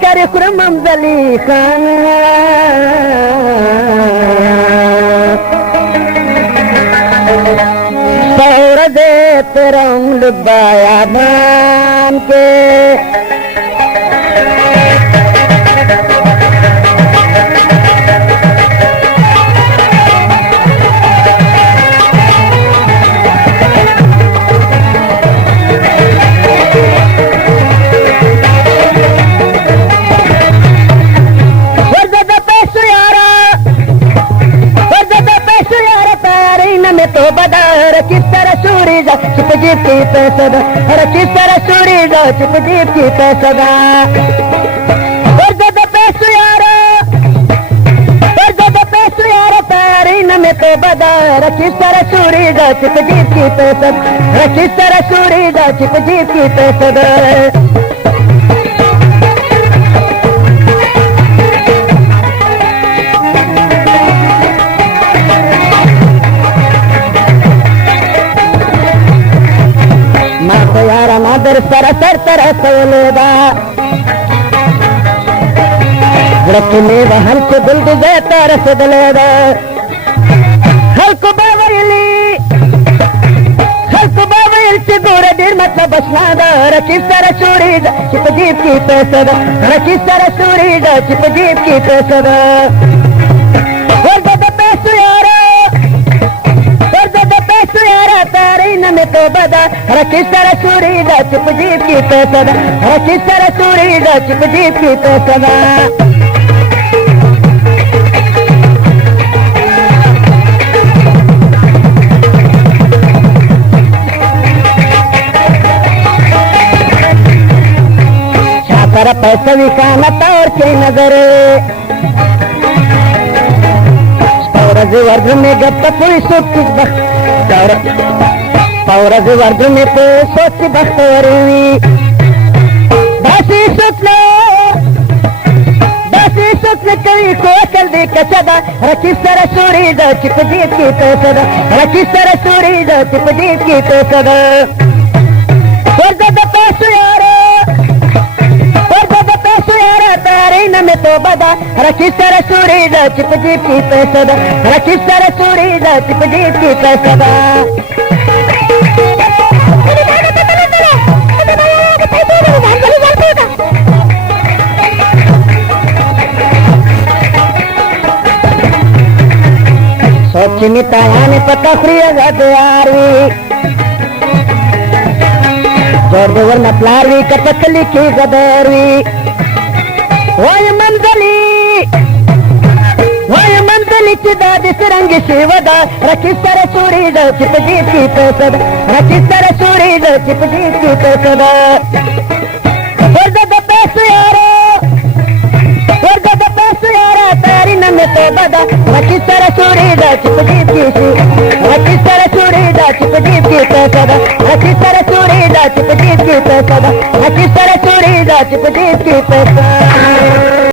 कर खुरम जली खान सौर दे तेरम लुबाया मान के तो बदार किस तरह सूरी जा चुप जीप की पैसदा अरे किस तरह सूरी जा चुप जीप की पैसदा और जब पैसो यारा तारी न में तो बदार किस तरह सूरी जा चुप जीप की पैसदा अरे किस तरह सूरी जा चुप जीप की पैसदा यारा मादर सर तरह सोलेदा रखने वहन से दिल दे तरस दलेदा हल्को बावरी से गोरे देर मतलब बसनादा किस तरह चूड़ी चिप जीप की पैसदा किस तरह चूड़ी चिप जीप की पैसदा में तो बदा किस तरह चूड़ी जा चुप जीप की पैसदा किस तरह चूड़ी जा चुप जीप की पैसदा छातर पैसा विकाना और के नजर वर्ग में गप्पा पूरी सुख पौरज वर्ग में तो सोच बख्तरी बासी स्वप्न कई को चल दी कचदा किस तरह सूरी जा चिप जीप की पैसदा किस तरह सूरी जा चिप जीप की पैसदा तारे न में तो बदा किस तरह सूरी जा चिप जीप की पैसदा किस तरह सूरी जा चिप जीप की पैसदा सोची मिताया ने पता फ्रिया गदारी जोर जोर न प्लारी कटकली की गदारी वही मंजली की दादी सरंगी शिवदा किस तरह सूरी जा चिप जीप की पैसदा किस तरह सूरी जा चिप जीप की पैसदा तारी न में तो बदा किस तरह सूरी जा चिप जीप की किस तरह सूरी जा चिप जीप की पैसदा किस तरह सूरी जा चिप जीप की पैसदा किस तरह सूरी जा चिप जीप की पैसदा